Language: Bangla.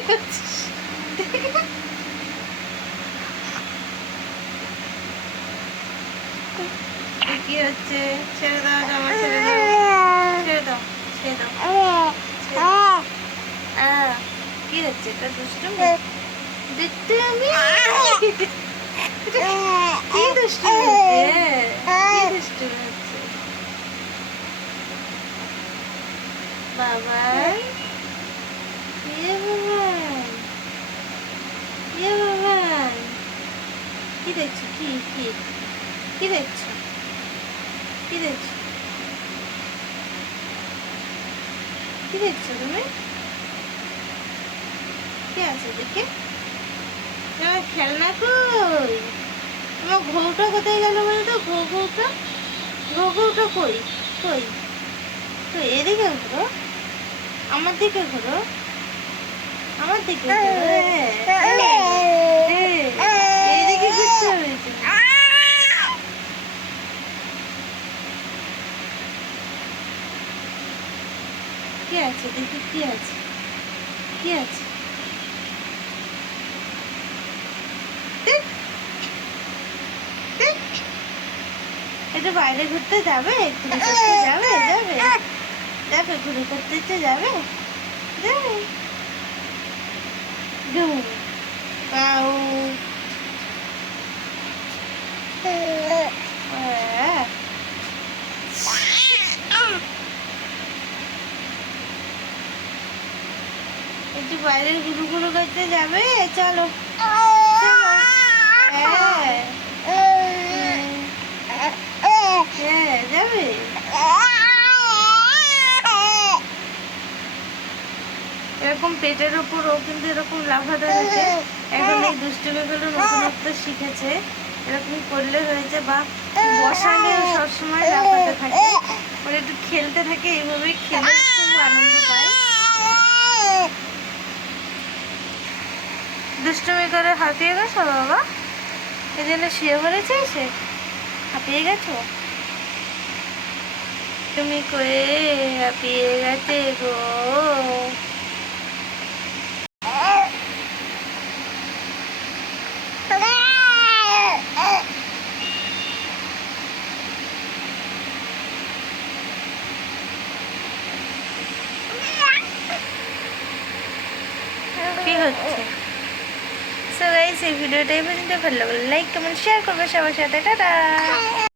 করছিস এ কি হচ্ছে? ছেড়ে কি এটা দুষ্টুমি? কি কি হচ্ছে? বাবা ইয়ে বাবা ইয়ে বাবা কি দেখছ কি কি কি দেখছ কি দেখছ কি দেখছ তুমি কি আছে দেখে আমার খেলনা কই আমার ঘৌটা কোথায় গেল বলো তো ঘৌ ঘৌটা ঘৌ ঘৌটা কই কই তো এদিকে ঘুরো আমার দিকে ঘুরো আমার দিকে ঘুরো কি আছে? দেখি কি আছে? কি আছে। একটু বাইরে ঘুরতে যাবে? যাবে? যাবে? ঘুরে করতে যাবে? যাবে। পাউ একটু বাইরে গুরু গুরু করতে যাবে? চলো। হ্যাঁ। হ্যাঁ যাবে? এরকম পেটের ওপর ও কিন্তু এরকম লাফাতে থাকে এখন এই দুষ্টুমিগুলো নতুনত্ব শিখেছে। এরকম করলে হয়েছে বা বসালে সবসময় লাফাতে থাকে। ওর একটু খেলতে থাকে এইভাবেই খেলে খুব আনন্দ দুষ্টুমি করে হাঁপিয়ে গেছো, বাবা? এই জন্য শুয়ে পড়েছে সে? হাঁপিয়ে গেছো? তুমি করে হাঁপিয়ে গেছে গো? কি হচ্ছে? গাইস এই ভিডিওটা এই পর্যন্ত ভালো লাগলে লাইক কমেন্ট শেয়ার করবে সবার সাথে। টাটা!